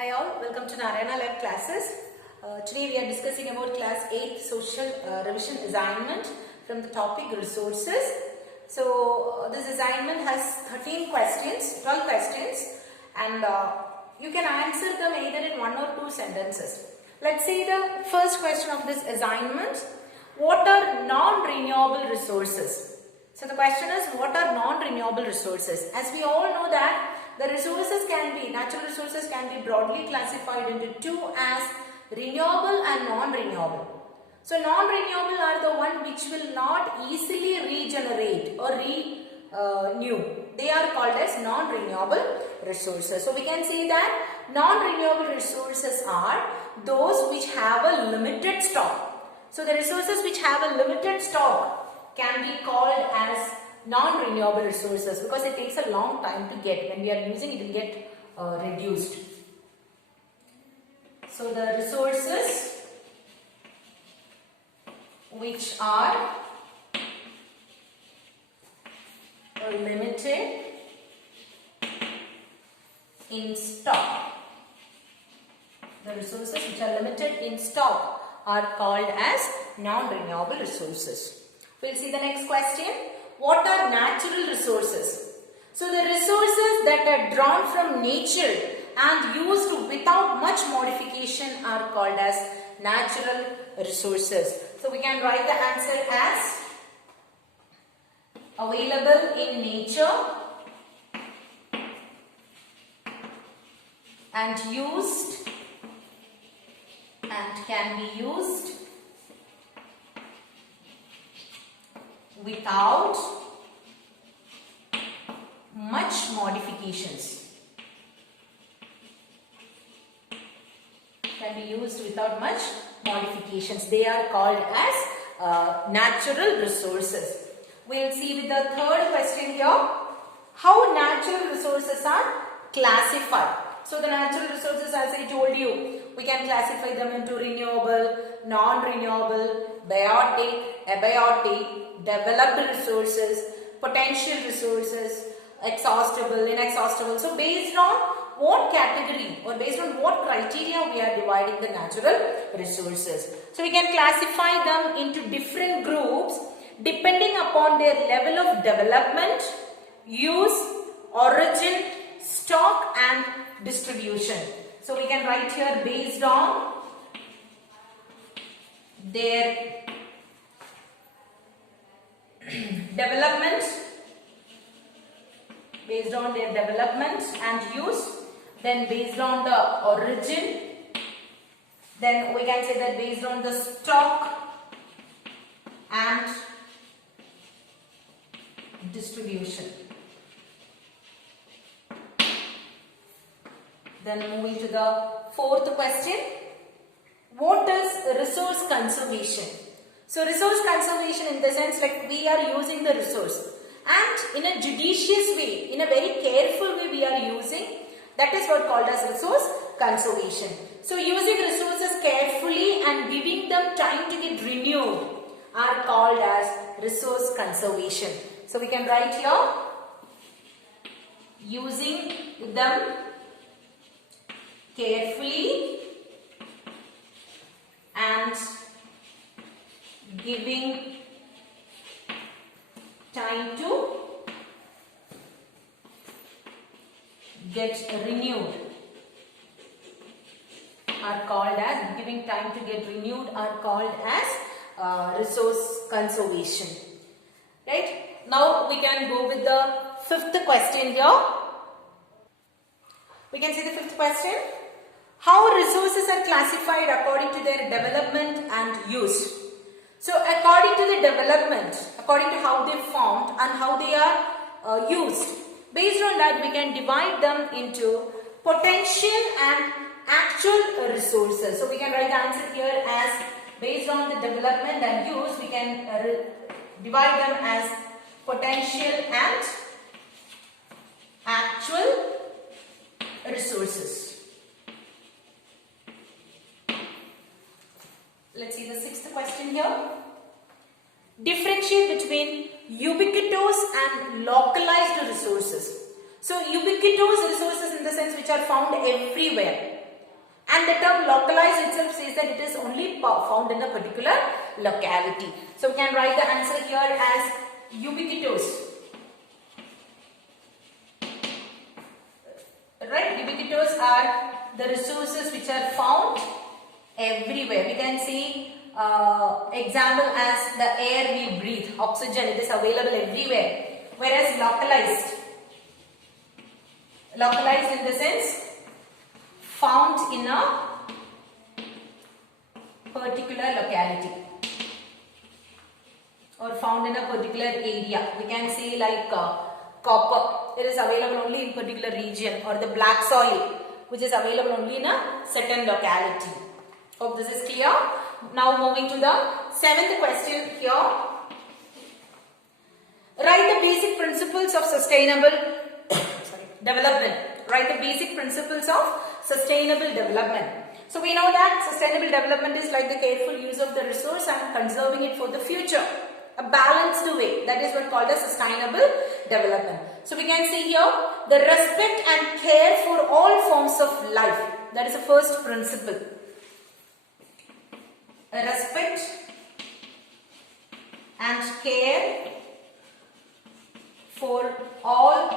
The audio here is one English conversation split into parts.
Hi all, welcome to Narayana Lab classes. Today we are discussing about class 8 social revision assignment from the topic resources. So this assignment has 13 questions, 12 questions and you can answer them either in one or two sentences. Let's see the first question of this assignment. What are non-renewable resources? So the question is, what are non-renewable resources? As we all know that the resources natural resources can be broadly classified into two as renewable and non-renewable. So non-renewable are the one which will not easily regenerate or renew. They are called as non-renewable resources. So we can say that non-renewable resources are those which have a limited stock. So the resources which have a limited stock can be called as non-renewable resources because it takes a long time to get. When we are using it will get reduced. So the resources which are limited in stock. The resources which are limited in stock are called as non-renewable resources. We'll see the next question. What are natural resources? So the resources that are drawn from nature and used without much modification are called as natural resources. So we can write the answer as available in nature and used and can be used without much modifications. Can be used without much modifications. They are called as natural resources. We'll see with the third question here, how natural resources are classified. So the natural resources, as I told you, we can classify them into renewable, non-renewable, biotic, abiotic, developed resources, potential resources, exhaustible, inexhaustible. So based on what category or based on what criteria we are dividing the natural resources. So we can classify them into different groups depending upon their level of development, use, origin, stock and distribution. So we can write here based on their development, and use, then based on the origin, then we can say that based on the stock and distribution. Then moving to the fourth question, what is resource conservation? So resource conservation in the sense like we are using the resource and in a judicious way, in a very careful way we are using, that is what called as resource conservation. So using resources carefully and giving them time to get renewed are called as resource conservation. So we can write here, using them carefully and giving time to get renewed are called as resource conservation. Right? Now we can go with the fifth question here. We can see the fifth question. How resources are classified according to their development and use. So according to the development, according to how they formed and how they are used, based on that we can divide them into potential and actual resources. So we can write the answer here as based on the development and use, we can divide them as potential and actual resources. Let's see the sixth question here. Differentiate between ubiquitous and localized resources. So ubiquitous resources in the sense which are found everywhere. And the term localized itself says that it is only found in a particular locality. So we can write the answer here as ubiquitous. Right? Ubiquitous are the resources which are found everywhere. We can see example as the air we breathe, oxygen, it is available everywhere. Whereas localized in the sense found in a particular locality or found in a particular area. We can say like copper, it is available only in particular region, or the black soil which is available only in a certain locality. Hope this is clear. Now moving to the 7th question here. Write the basic principles of sustainable development. Write the basic principles of sustainable development. So we know that sustainable development is like the careful use of the resource and conserving it for the future. A balanced way. That is what called as sustainable development. So we can see here the respect and care for all forms of life. That is the first principle. A respect and care for all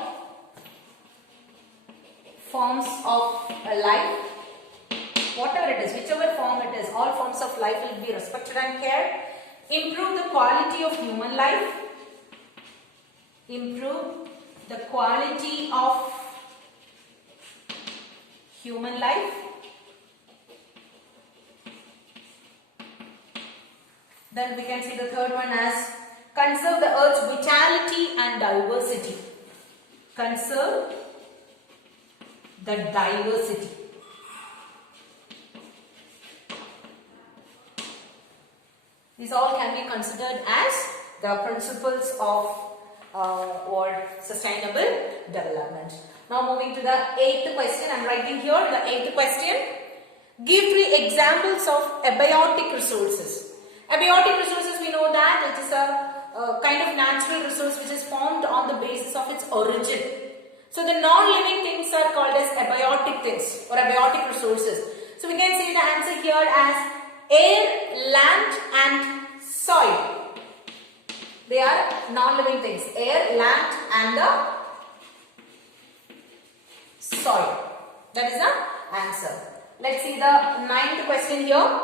forms of life, whatever it is, whichever form it is, all forms of life will be respected and cared. Improve the quality of human life. Improve the quality of human life. Then we can see the third one as conserve the earth's vitality and diversity. Conserve the diversity. These all can be considered as the principles of or sustainable development. Now moving to the 8th question. I am writing here the 8th question. Give 3 examples of abiotic resources. Abiotic resources, we know that it is a kind of natural resource which is formed on the basis of its origin. So the non-living things are called as abiotic things or abiotic resources. So we can see the answer here as air, land and soil. They are non-living things. Air, land and the soil. That is the answer. Let's see the 9th question here.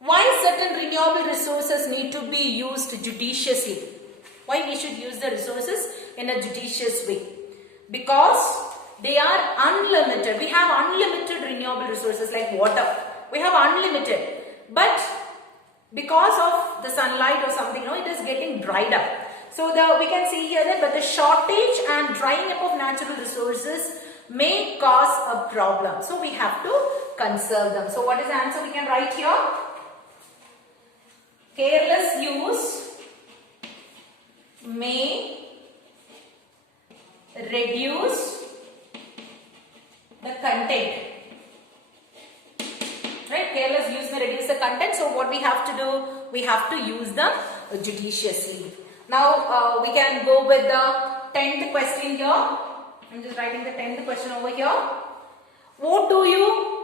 Why certain renewable resources need to be used judiciously? Why we should use the resources in a judicious way? Because they are unlimited. We have unlimited renewable resources like water. We have unlimited. But because of the sunlight or something, it is getting dried up. So we can see here that the shortage and drying up of natural resources may cause a problem. So we have to conserve them. So what is the answer we can write here? Careless use may reduce the content. Right? Careless use may reduce the content. So what we have to do? We have to use them judiciously. Now we can go with the 10th question here. I'm just writing the 10th question over here. What do you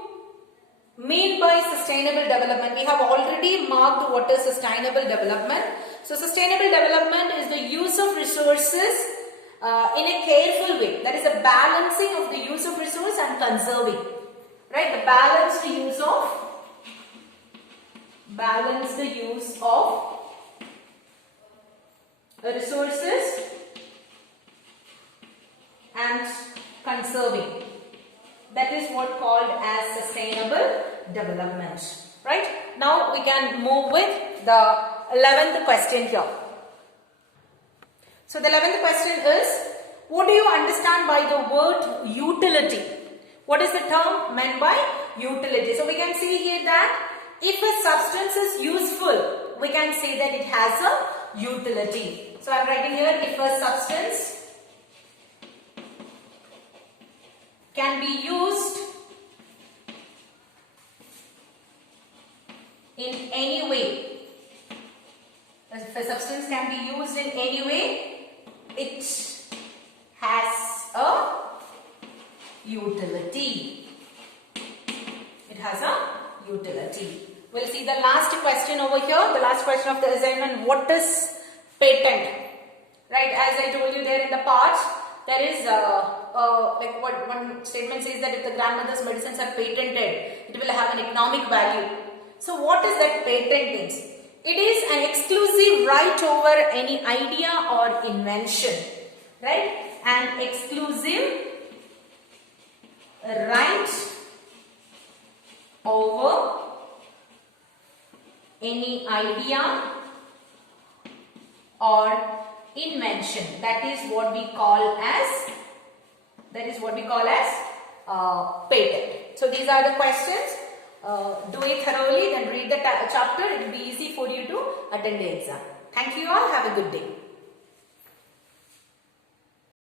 mean by sustainable development? We have already marked what is sustainable development. So sustainable development is the use of resources in a careful way. That is a balancing of the use of resource and conserving. Right? The balanced use of resources and conserving. That is what called as sustainable development. Right? Now we can move with the 11th question here. So the 11th question is, what do you understand by the word utility? What is the term meant by utility? So we can see here that if a substance is useful, we can say that it has a utility. So I am writing here, if a substance can be used in any way. If a substance can be used in any way, it has a utility. has a utility. We'll see the last question over here. The last question of the assignment. What is patent? Right, as I told you there in the part, there is like what one statement says that if the grandmother's medicines are patented, it will have an economic value. So what is that patent means? It is an exclusive right over any idea or invention, right? An exclusive right over any idea or invention. That is what we call as patent. So these are the questions. Do it thoroughly, then read the chapter. It will be easy for you to attend the exam. Thank you all. Have a good day.